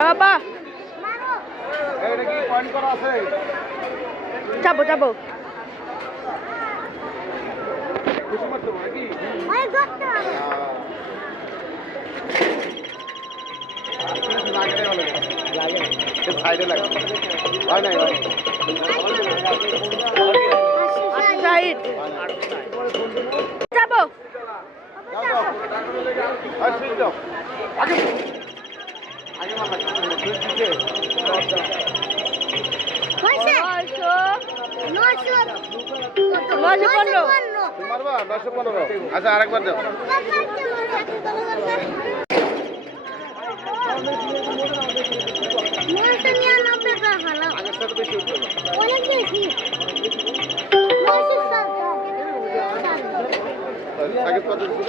বাবা এটা কি পয়েন্ট করা আছে? যাবো যাবো বেশি মারতে হবে নাকি? সাইডে লাগে হয় নাই সাইড যাবো আগে আগে মার মারবা 915। আচ্ছা আরেকবার যাও। আগের সাথে বেশি উঠবে না। আগে কত ছিল?